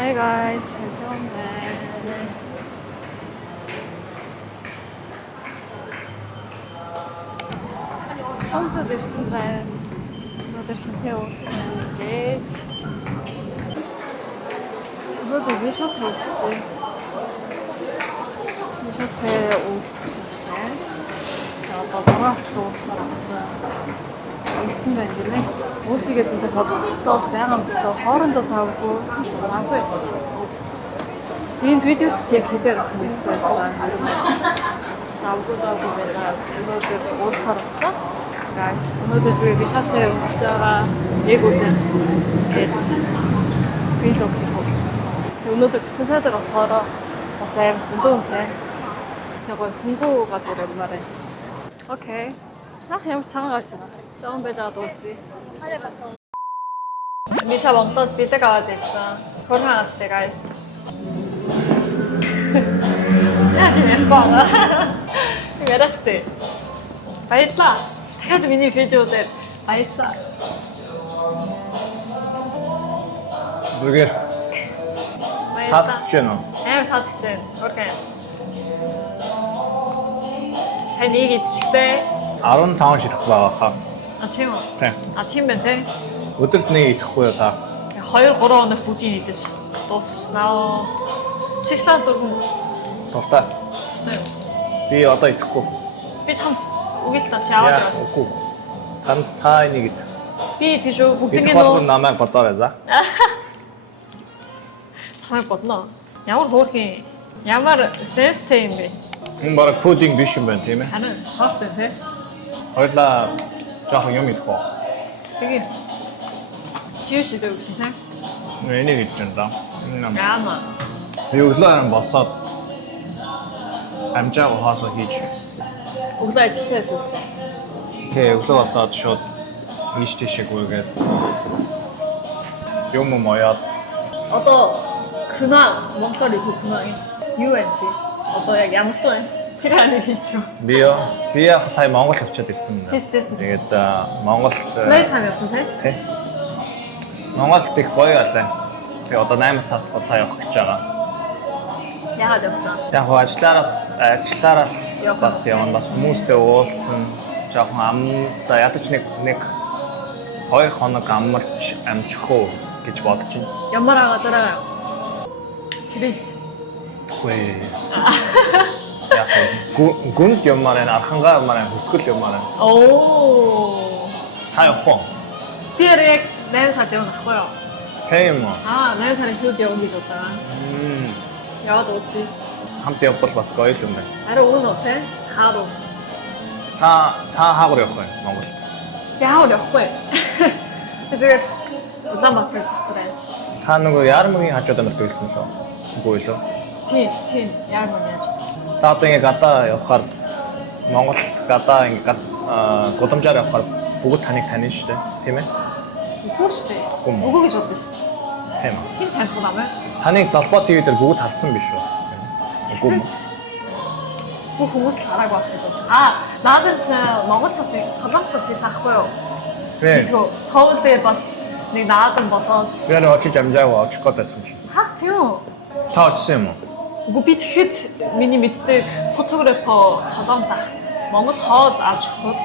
Hi guys, welcome back. Сонсоод ирсэн байна. Өнөөдөр хинтээ уулзсан гэж. Өнөөдөр вишат уулзчихъя. Вишатээ уулзах гэж байна. Одоо багт уулзсан. Ирсэн байна гэнэ. Уулзъя гэж зөндөө бодлоо байгаа болоо хоорондоо завгүй байсан. Энэ видео ч яг хийж байгаа юм байна. Завгүй байж өнөөдөр уулзахаар болсон. Guys, өнөөдөр зүгээр би шатаа уулзж байгаа. Яг үгүй гэж фил окей. Өнөөдөр битэн сайдаа болохоор бас амар зөндөө үнтэй. Яг хөнгөө газар юмараа. Окей. Нах ямар цагаан гарч байна. Жоон байж байгаа дуулцъя. Миша Монголоос бэлэг аваад ирсэн. Хөрхөн астай guys. Яа тийм байна. Яраштай. Баярлаа. Дахиад миний видео дээр баярлаа. Зүгээр. Таалагдж байна уу? Амар таалагдж байна. Окей. Сайн нэг идчихлээ. 15 ширхэг байгаа хаа. А тийм үү? Тийм. А тийм байна те. Өдөрт нэг идэхгүй хаа. 2-3 хоног бүгдийг идэж дуусчихнаа. Чиглаад өгнө. Тултаа. Би одоо идэхгүй. Би чам үгүй л та чи аваад байгаа шүү. Үгүй. Та энийг ид. Би тийш бүгднийг нөө намайг бодоорой за. Чамайг бодно. Ямар хөөрхөн ямар сенстэй юм бэ? Энэ бараг пудинг биш юм байна тийм ээ. Харин хаалт байна те. Хоёлаа жоохон юм идэхгүй. Тэгээ. Чиүс идэх гэсэн те. Энийг идэж байна да. Яама. Би өглөө харан босоод амжааг хаалга хийж. Өглөө ажилтаа байсан. Тэгээ өглөө босоод шууд ийш тийшээ гүйгээд юм моёод. Одоо күнаа Монголоор их күнаа юу вэ чи? Одоо яг ямар туу вэ? Тэр ханыг хийчихв. Би яг сая Монгол очиод ирсэн. Тийш. Тэгээд Монголд Плей тайм явсан те? Тий. Монголд их гоё байлаа. Тэгээ одоо 8 сард сая явах гэж байгаа. Яагаад явж байгаа? Яг ажиллаараа бас явна, бас хүмүүстэй уулзсан. Жоохон за ядаж нэг 2 хоног амарч амжих уу гэж бодож байна. Ямар газараа тэрэлж. Үгүй. Яг гүнд юмар энэ архангаа юмар хөсгөл юмар. Оо. Та явах уу? Би яг 8 сард явах байхгүй юу? Тийм үү? 8 сарын сүүлд явах гэж бодож байгаа. Яваад уулзъя. Хамт явбал бас гоё юм байна. Арай өгнө үү те? Хааруу. Та хаагур явах юм Монгол. Яавал явахгүй. Би зүгээр Улаанбаатар дотор байна. Та нөгөө Ярмгийн хажууд амьдардаг гэсэн л үү? Үгүй л үү? Тийм. Яарман яаж вэ? Та одоо ингээ гадаа явахаар Монголд гадаа ингээ гудамжаар явахаар бүгд таныг таних шүү дээ, тийм ээ? Үгүй шүү дээ. Үгүй гэж бодсон шүү дээ. Тийм үү? Хин таних юм аа? Таныг Залбаа ТV дээр бүгд харсан биш үү? Үгүй Тэгсэн. Бүх хүмүүс л хараагүй байх гэж бодсон. Наадам чи Монголчаас Солонгосчаас хийсэн ахгүй юу? Тийм. Тэгвэл Соул дээр бас нэг наадам болоод Би яг очиж амжаагаа очих гээд байсан чинь. хах тийм үү? Та очсон юм уу? Үгүй би тэгэхэд миний мэддэг фотографо Солонгос ахт Монгол хоол авч өгөхөд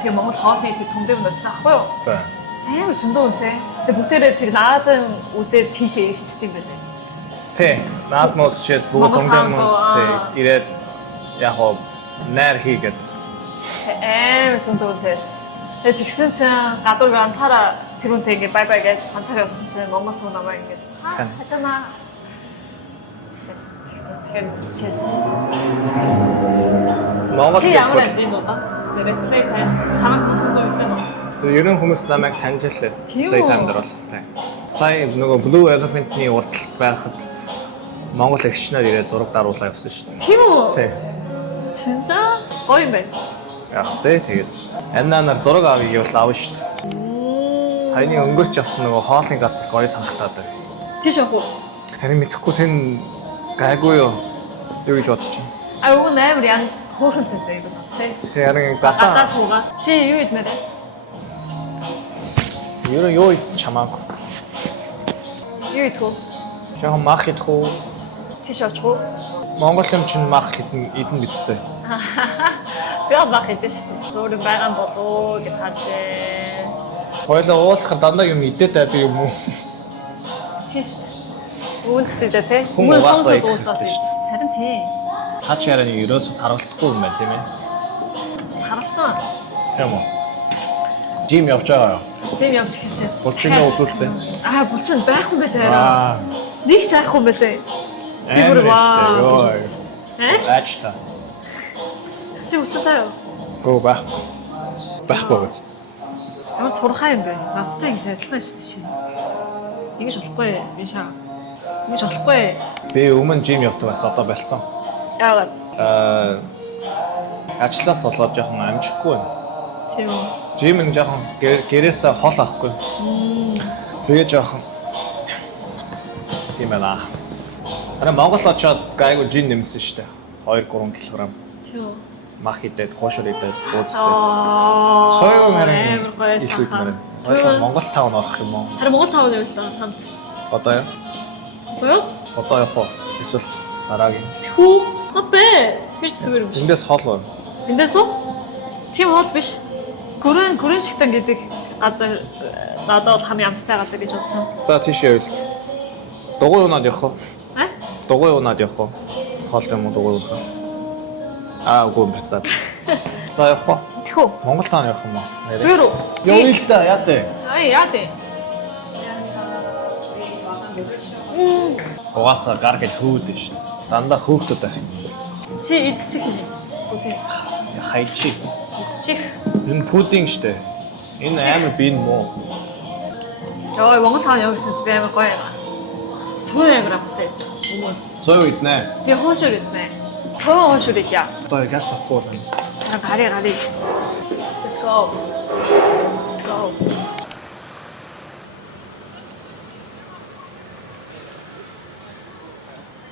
тэгээ Монгол хоолны тэр түндэв нөцсөн ахгүй юу? Тийм. Амар зөндөө үнтэй. Тэгээ бүгдээрээ тэр наадам үзээд тийшээ ирчихсэн юм байна. Тийм. Наадмаас чид бүгд тундын мөн ирээд яг хоо найр хийгээд Амар зөндөө үнтэйс. Тэгээ тэгсэн чинь гадуур ганцаараа тэр үнтэй ингээ бай гэж ганцаараа явсан чинь Монгол хүн намаа ингээ хажаана. Тэгсэн тэгэхээр ичээд. Монгол Чи ямар байсан энэ удаа? Реплей тайм чамайг хүсэж байж байгаа нь. ерөн хүмүүс намайг таньж лээ. Тийм Сая үү? таймдэр бол тийм. Сая нөгөө Blue Elephant-ны уртал байхад Монгол агшнаар ирээд зураг даруулаа явсан шүү дээ. Тийм үү? Тийм. 진짜? гоё юм байна. Яг тий тэгээд аннаар зураг авъя гэвэл авна шүү дээ. Саяны өнгөрч явсан нөгөө хоолны газар гоё санагтаад байна. Тийш явах уу? Харин мэдэхгүй тэн гайгүй юу гэж бодож байна. Уг нь амар янз хөөрхөнтэй байдаг тий. Тэгээ харин Гадаа гадаа суугаа. Чи юу идмээр вэ? ерөн юу ийдс чамаагүй. Юу идэх вэ? Жохон мах идэх үү? Тийш очих уу? Монгол юм чинь мах идэн бидтэй. Би бах идэж шүү дээ. Зөөрөн байгаа болоо гэж харжээ. Хойлоо уулзахад дандаа юм идээд байд юм уу? Тийш. Үүнсээ тэ. Хүн Хүмүүс угаасаа сонсоод идэх уулзаад хэрэгтэй идэж. Харин тийм. Хаач яраны ерөөсөд харагдахгүй юм байна тийм ээ. Харалцсан. Тийм үү? Жим явж байгаа юу? Зэв явж хэлжээ. Булчинаа үзүүлсэн. Булчин байхгүй байлаа арай. Нэг ч айхгүй байлаа. Би бүр ваа. Ачта. Чи үчтэй юу? Гоо байхгүй гэж. Ямар турхаа юм бэ? Надтай ингэж адилхан шүү дээ. Ингэж болохгүй би шаа. Ингэж болохгүй. Би өмнө жим явдаг бас одоо болцсон. Яагаад? Ажлаас болоод жоохон амжихгүй байна. Тийм үү. Жим нь жоохон гэрээсээ хол авахгүй. Тэгээ жоохон тийм байна. Араа Монгол очоод гайгүй жин нэмсэн шүү дээ. 2-3 кг. Тийм үү. Мах идээд, хоошор идээд, бууцтай. Аа. Цойгоо харин амар гоё их үед сайхан. мэрэн. Ойлоо Монгол таун орох юм уу? Харин Монгол таун явуулаа хамт. Одоо яа? Гоё. Одоо явах уу? Эсвэл дараагийн. Тэхүү. Not bad. Тэр ч зүгээр юм биш. Эндээс хол уу? Эндээс үү? Тийм бол биш. Гүрэн шигтэн гэдэг газар надад бол хамгийн амттай газар гэж бодсон. За тийш явъя. Дугуй унаад явах уу? А? Дугуй унаад явах уу? Хол юм уу дугуй унах? Үгүй юм байна. За явах уу? Тэхүү. Монгол таун явах юм уу? Зүгээр үү? Явъя л да, яа дээ. Яа дээ. Угаасаа гар гэж хөөдөө шүү. Дандаа хөөхдөд байх юм. Чи идчих юм. Бүтэц. Хайчи. Идчих. Энэ пудинг штэ. Энэ амар бин муу. Яа, Монгол таун явсан чи би амар гоё юм. Цөөн амар авцтайсэн. Зөө иднэ. Би хоошор иднэ. Цөөн хоошор идя. Одоо яаш авахгүй байна. Гари. Let's go. Let's go.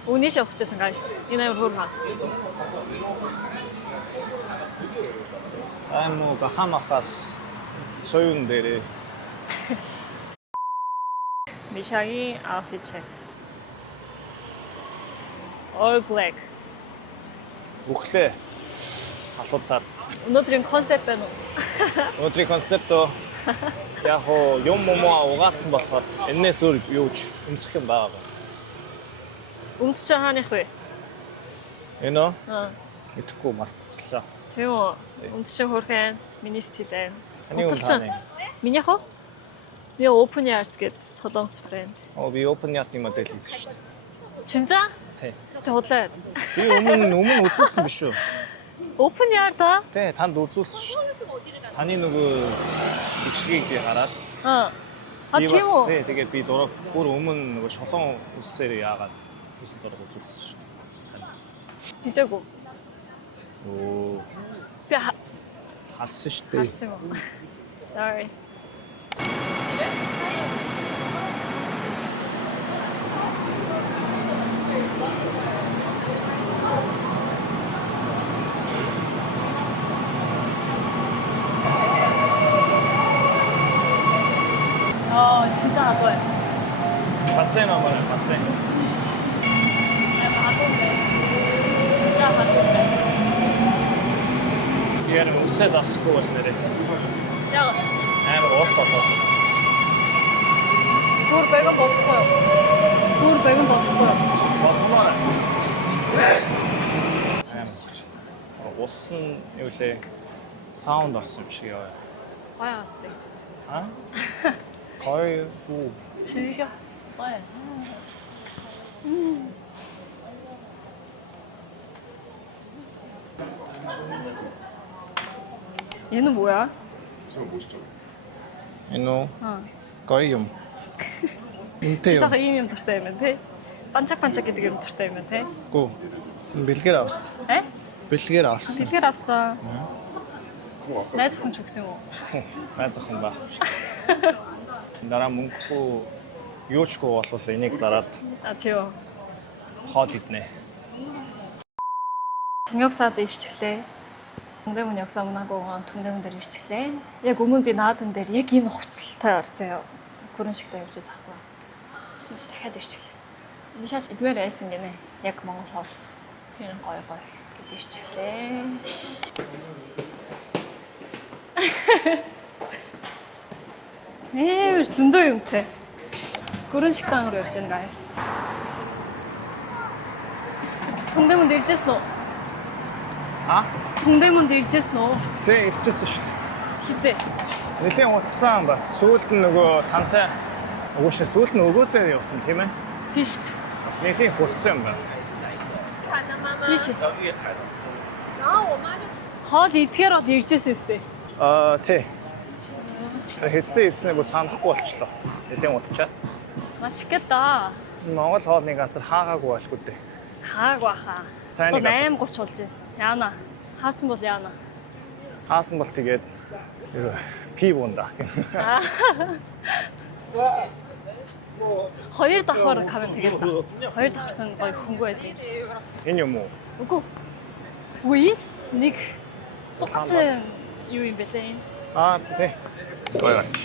Үнийш явчихсан guys. Энэ амар хурмаас. Аймуу гахамахаас соён дээрээ Мишагийн outfit check. All black. бүхлээ халууцаад Өнөөдрийн концепт байна уу? өнөөдрийн концептоо яг хоо юм угаацсан болохоор энэс өөр юуч өмсөх юм байгаа. Өмч чахааных вэ? Энэ үү? Аа. Итгэхгүй мартчихлаа. Тийм үү. Өмч чинь хөрхэн миний стилэн. Таны үл тааны. Минийх үү? Би open yard гэдэг солонгос брэнд. Би open yard-ийн модель хийсэн шүү дээ. Шинжаа? Тий. Тэ худлаа. Би өмнө үзүүлсэн биш үү? Open yard аа? Тий, танд үзүүлсэн шүү дээ. Таны нөгөө бичлэгийг би хараад Аа. Тийм үү? Тий, тэгээд би зураг бүр өмнө нөгөө шолон үссээр яагаад хийсэн зураг үзүүлсэн шүү дээ. Мэдээгүй. Оо. Би Харсан шүү дээ. харсан юм. Sorry. 진짜 나빠요. 봤어요, 나만을 봤어요. 진짜 나빠요. 얘는 옷에 다 쓰고 왔는데. 야, 없어. 그걸 빼고 먹어요. 그걸 빼고 먹어요. 옷은 요새 사운드 없음 지겨워. 와야 왔을 때. 아? 거의 뭐 즐겨. 와야. 얘는 뭐야? 이노 어. 거의 좀 진짜 ийм юм дуртай юм байна те. Банчак гэдэг юм дуртай юм байна те. 고 бэлгээр авсан. Э? Бэлгээр авсан. дэлгэр авсан. Найз хүн ч өгсөн юм уу? Найз охин баг. Дараа мөнгөгүй юучгүй болвол энийг зараад Тийм. хоод иднэ. 동역사도 ирчихлээ. 동대문 역사 문화공원 동대문 дээр ирчихлээ. Яг өмнө би наадам дээр яг энэ хувцастай орцсон. 그런 식당 явж байгаа байхгүй. Синч дахиад ирчихлээ. Би шаш эдгээр айсан гинэ. Яг Монгол хоор. Тэр гоё гэдэг чиглээ. Зөндөө юмтай. Гүрэн 식당 руу явж байна guys. 동대문 иржсэн үү? 동대문 иржсэн үү? Тэг ирчихсэн шүү дээ. Хизээ. Нэлийн утсан бас сүүлд нь нөгөө тантай уушаа сүүлд нь өгөөдөө явсан тийм ээ. Тийм шүү дээ. Бас нэлийн хутсан юм байна. Биш. Хоол идэхээр од иржсэн үстэй. Тий. Хэдсэн ирснээ бүр санахгүй болчлоо. Нэлийн утчаад. 맛있겠다. Монгол хоолны газар хаагаагүй болгүй дээ. Хаагүй хаа. Сайн нэг 8:30 болж байна. Яана. Хаасан бол яана. Хаасан бол тэгээд пив унда. Хоёр давхар камер тэгээд хоёр давхартаа гоё хөнгөө байдаг юм шиг. Энэ юм уу? Үгүй. Wings нэг 똑같은 юу юм бэлээ. Тий. Гоё болч.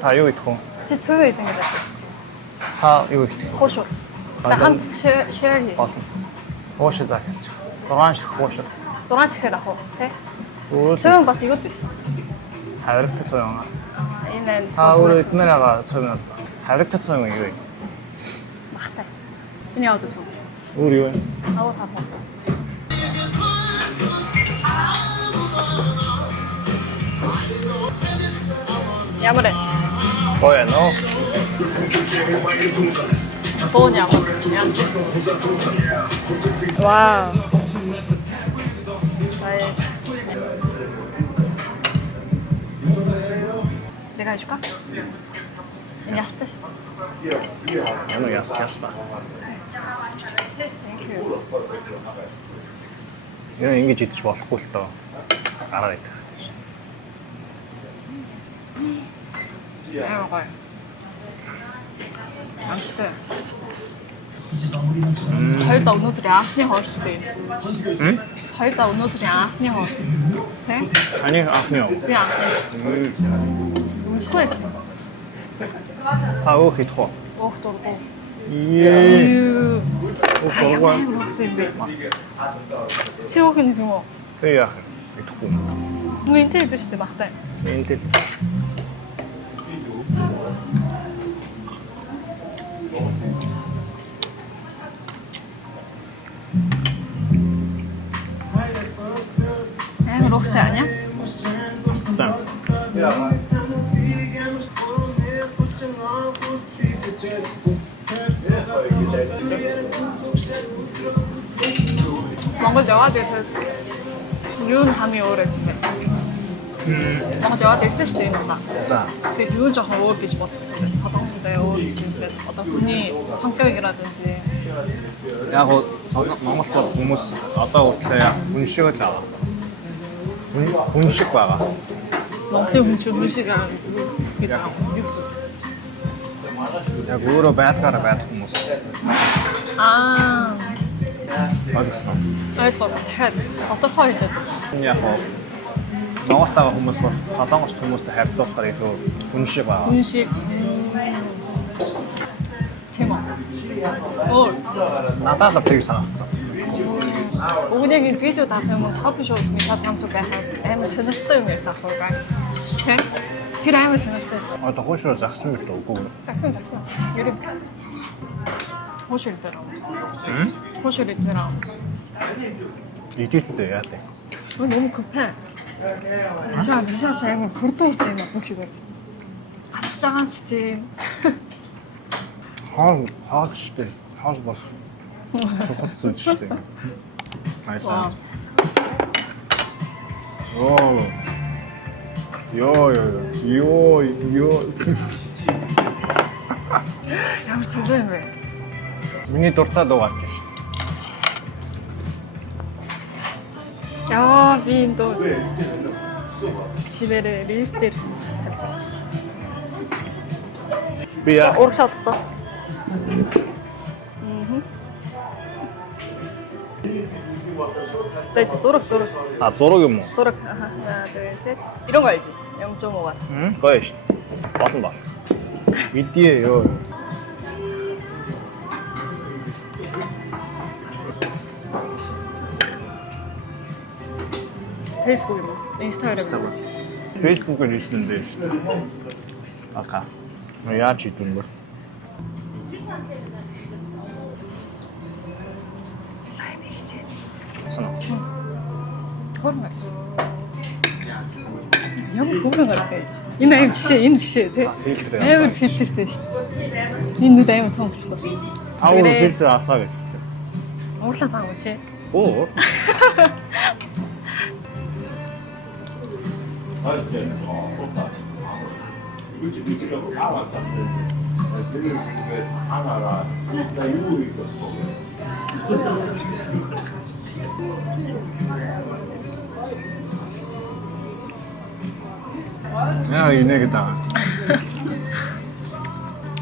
Та юу идэх вэ? Чи цуваа идэв гэдэг. Та юу идэх вэ? Хошоо. Хамт шэрли. Болно. Хоошоо захилч. 6 шиг хоошоо. 6 шихээр авах уу, тий? Өөр Цуваа бас игод байсан. хаврагтай соён. Энэ Өөр эднэр байгаа цовын хаврагтай соён юу вэ? Махтай. Энэ яа гэсэн. Өөр юу вэ? Аваа хапаа. Ямар вэ? Гоё нөө. Тооны ямар. Вау. Nice. 내가 해줄까? 야스다. Яно яс ба. Thank you. Яа ингэж идэж болохгүй л доо. Гараа идэх. Амар гоё. Амттай. Хоёулаа өнөөдрийн анхны хоол шүү дээ. Хоёулаа өнөөдрийн анхны хоол. Тэ? Таны анхны юу? Би анхны. Үнэхээр байсан. Та өөх идэх үү? Оох дургу. Ее. Өөх дургу. Чи өөх нь юм уу? Тэг яах вэ? Идэхгүй юм. Мөн энэ дээ шүү дээ багтай. Энд л Амар уухтай аня? та. Монгол яваад ирэхэд юу н хамгийн өөр байсан бэ? Монгол яваад ирсэн шүү дээ энэ удаа. За. Тэгээд юу жоохон өөр гэж бодсон юм. Солонгостой өөр гэсэн юм байна. Одоо хүний сонгог ираад байна чи. Яг гоо Монгол хүмүүс одоо үтлээ хүн шиг л байгаа. Хүн шиг байгаа. Монголын хүн чинь хүн шиг аа гэж байгаа юм. Юу гэсэн? Яг өөрөө байдгаараа байдаг хүмүүс. Аа. Багсан. Ойлгоо. Тэгэхээр тодорхой хэлээд. Яг гоо Монголтаа хүмүүс бол Солонгост хүмүүстэй харьцуулахаар илүү хүн шиг байгаа. Хүн шиг. Тийм үү. Оо. Надад л тийг санагдсан. Өгнэг энэ видео таах юм уу? Хобби шоуд мэдээд хамцуу байхад амар сонирхолтой юм ярьсан ахуу guys. Тэ? Тэр амар сонирхолтой байсан. Одоо хоошоо загсан мэт үгүй. Загсан. Ерөг. Хошоо дээр. Хошоо дээр. Идэвхтэй яадаг. 너무 급해. 비샤 제가 불도 때문에 보시고. 짜간 치팅. Хаал штэ. Хаал бас. Чухал зүйл штэ. Хайсаа. Оо. Йоо. Ямар цэвэр юм бэ? Миний дуртай дуу гарч штэ. 야, 비인도 집에를 리스트에 잡혔어. Би 오락실 왔다. 자 이제 조락. зураг юм уу? 조락. 하나, 둘, 셋. 이런 거 알지? 0.5가. Гоё штэ. Болно. Видео. Facebook юм уу? Instagram. Facebook-оор хийсэн дээ шүү дээ. Аха. Яаж хийдэн бэ? Соно. Хормаш. Ямар хөөрхөн гартай. Энэ аим бишээ, энэ бишээ тий. Фильтр Амар фильтртэй шүү дээ. Энэ нүд амар том болчихлоо шүү дээ. Аваа фильтр асаа гэж. Уурлаа таа уу чи? Оо. Яа инег даа.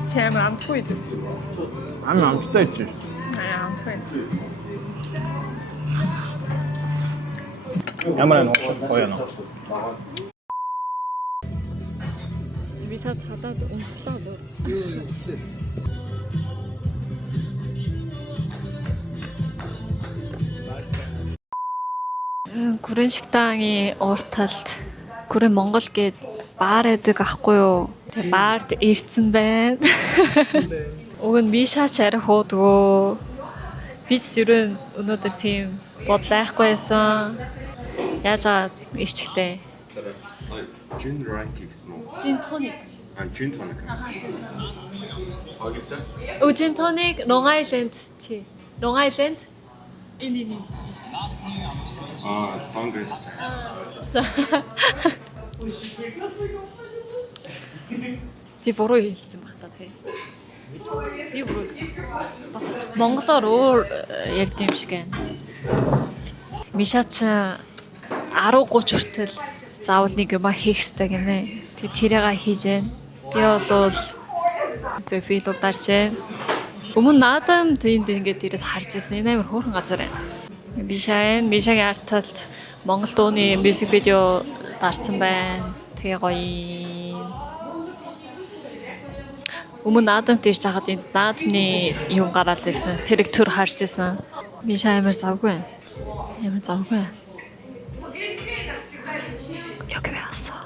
Чи амар амтгүй дээ. Амттай чи. Амтгүй. Ямар нэг гоё нөө. Виса цадаад унтлаа дөө. Гүрэн шигтааны урталд Гүрэн Монгол гээд баар эдэг ахгүй юу? Тэг баард ирцэн байна. Уг нь Мишач арай хуудгүй. Бис ерөн өнөөдөр тийм бодлайхгүй байсан. Яаж аваад ирчихлээ. Gin rank гэсэн үү? Gin tonic. Gin tonic. Gin tonic, Long Island tea. Long Island? Энэ. Congress. Би буруу хэлсэн баг та тий. Би буруу хэлсэн. Бас монголоор өөр ярьд юм шиг байна. Мишач 10:30 хүртэл заавал нэг юм хийх хэрэгтэй гинэ. Тэг тэрийгээ хийж байна. Би бол зөв филог даршээ. Өмнө наадам зэнд ингээд ирээд харж ирсэн. Энэ амар хөөрхөн газар байна. Мишагийн арталд Монгол дууны мьюзик видео дарсан байна. Тэгээ гоё. Өмнө наадамд ирж хахад энэ наадмны юм гараад байсан. Тэрийг төр харж ирсэн. Миша амар завгүй байна. Ямар завгүй. Яг яасан.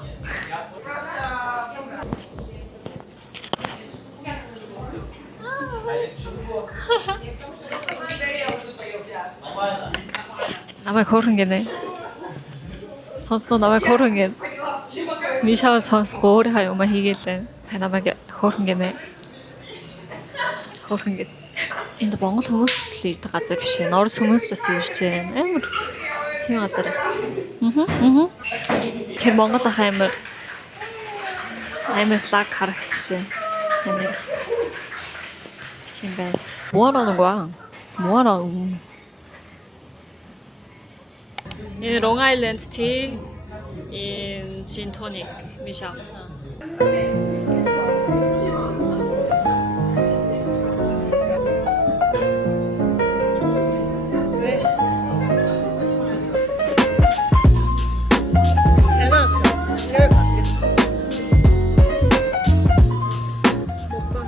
Намайг хөөрхөн гинэ. Сонсноо намайг хөөрхөн гин. Мишаа сонсгоо өөрөө юм хийгээл. Та намайг хөөрхөн гинэ. Хөөрхөн гин. Энд Монгол хүмүүс л ирдэг газар биш ээ. Орос хүмүүс ч бас ирж байна. Амар тийм газар. Тэр Монгол ах амар лаг харагдчихжээ. Амар тийм байна. Муараа. Энэ Long Island tea, in gin tonic, Миша авсан.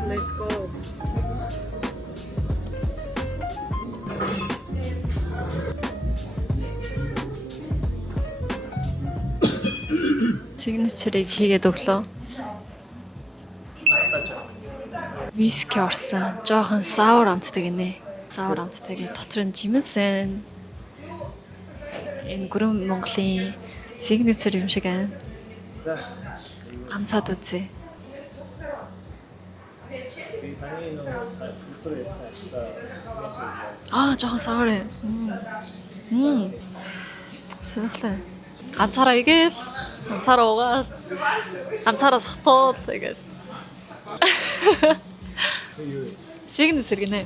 Let's go. Signature-ыг хийгээд өглөө. Виски орсон. Жохон саур амттай гинэ. Саур амттай гээ дотор нь жимсэн. Энэ Гүрэн Монголын signature юм шиг байна. Амсаад үзье. Жохон саур. Сонирхолтой. Ганцаараа игээл, ганцаараа угаал, ганцаараа сотоод игээл. Signature гинэ.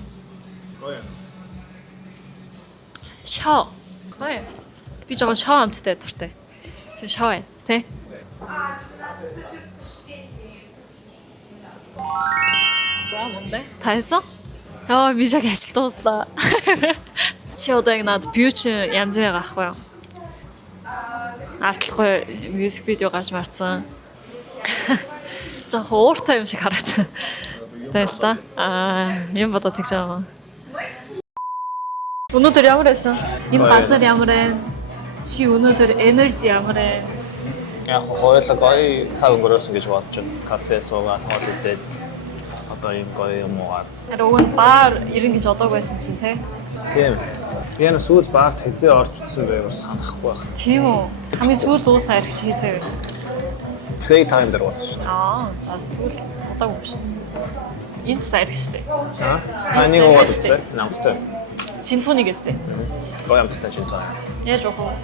Шоо. Гоё. Би жоохон шоо амттай дуртай. Тэ шоо ээ, тэ? Та хийсэн? Мишаг ажил дууслаа. Чи одоо яг над бьюч янзыг авахгүй юу? Артлахгүй мьюзик видео гарч марцсан. жоох ууртай юм шиг харагдана. Тэгэл та. Юм бодоод тэгж байгаа. Өнөөдөр ямар байсан? Энэ газар ямар вэ? Чи өнөөдөр энержи ямар вэ? Яг хоёулаа гоё цаг өнгөрөөсөн гэж бодож байна. Кафе суугаад хоол идээд одоо юм гоё юм уугаад. Уг нь баар ирэн гэж одоог байсан чинь тий. Тийм. Би энэ сүүл баарт хэзээ орчихсон байгаар санахгүй байна. Тийм үү. Хамгийн сүүл дуусаа ирэх чи хэзээ вэ? Play time дээр болсон шүү. За сүүл одоог юм шүү. Энэ сая ирэх шүү. Нэг уугаад үзлээ. Намстай. Чинтоныг эстэй. Гоё амттай чинтон. Яаж явах вэ?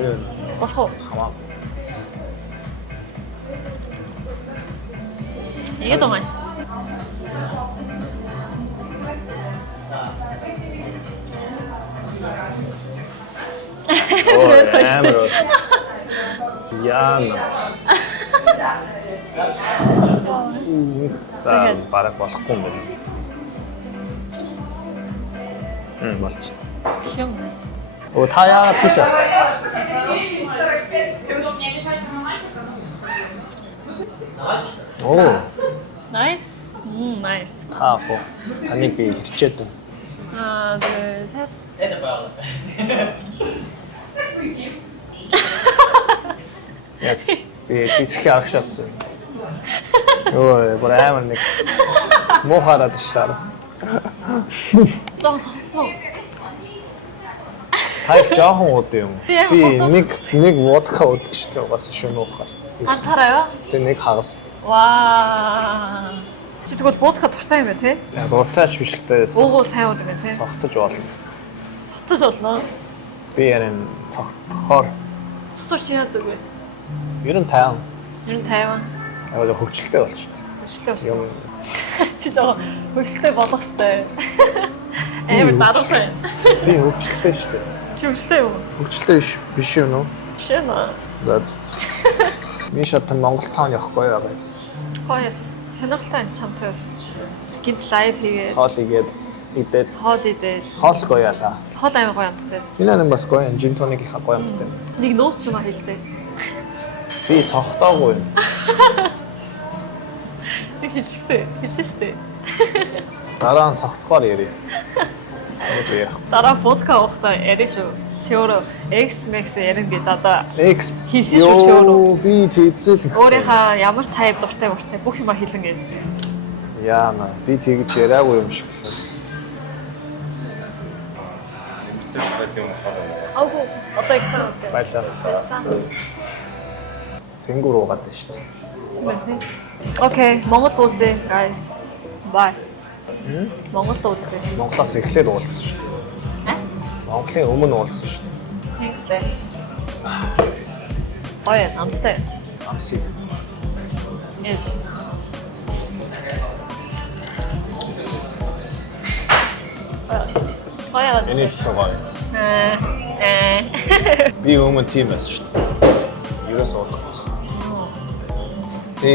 Юу Болох уу? хамаа. 이게 더 맛있어. Амар. Яна. За бараг болохгүй юм байна. Болчих. Юм. Оо та яагаад тийш авчихсан? Оо, Nice. Nice. та хоо. Таныг би хэлчихэд байна. 하나, 둘, 셋. Яс. Би тийч арах шатсан. Ой, бүр амар нэг мохарад шаарас. 좀 섰어. Хайх жоохон ууд юм. Би нэг водка уудаг шүү дээ. Угаас шөнө уухаар. 단차라요? Тэгээ нэг хагас. 와. Чи тэгвэл будка дуртай юм байна те? Дуртайч бишэлтэй. Уугуул сайн уудаг байна те? Согтож болно. Сотож болно. Би ярин цогтохоор Сотор чи яадаг вэ? ер нь тайван. Ер нь тайван. Яг хөвчлөлтэй болчихсон. Хөшлөө өссөн. Юм Чи жоо хөшлөө болох хэвээр. Амар даруутай. би хөвчлөлтэй шүү дээ. Чи хөшлөө юу? Хөвчлөлтэй биш юм уу? Шэна. Мишатан Монгол таун явахгүй байгаа биз. Хоёс. Сонирхолтой чамтай өсч. Гинт лайв хийгээд Хоол игээд идээд хоол идэл. хоол гоё ялаа. Хоол амар гоё амттай. Энэ бас гоё юм. Жин тоник их гоё юмтай. Нэг нууц юм а хэлдэг. Би сохтоогүй. Нэг хэлчихтэй. Хэлсэн штэ. Дараа нь сохтохоор ярив. Өнөөдөр ярих. Дараа водка уухтаа яриа шүү. Чи өөрөө X-Max ярина гэдэг одоо X хийсэн шүү чи өөрөө. Би тийцээ тэгсэн. Өөрийнхөө ямар тайп дуртай бүх юма хэлэн гээстэй. Яана би тэгж яриаггүй юм шиг. Агуу одоо их сайн үү? Баярлалаа. Сэнгүр уугаад байна шүү дээ. Тийм байна тий. Окей, Монгол үзье, guys. Bye. Монгол үзье. Монголоос эхлээд уулзсан шүү. Монголын өмнө уулзсан шүү. Тийм дээ. Ой, амттай. Амси. Yes. Ой, Энийг гоё. Би өмнө тийм байсан шүү. Ерөөс уулзсан. Би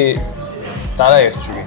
дараа ярьж үгүй.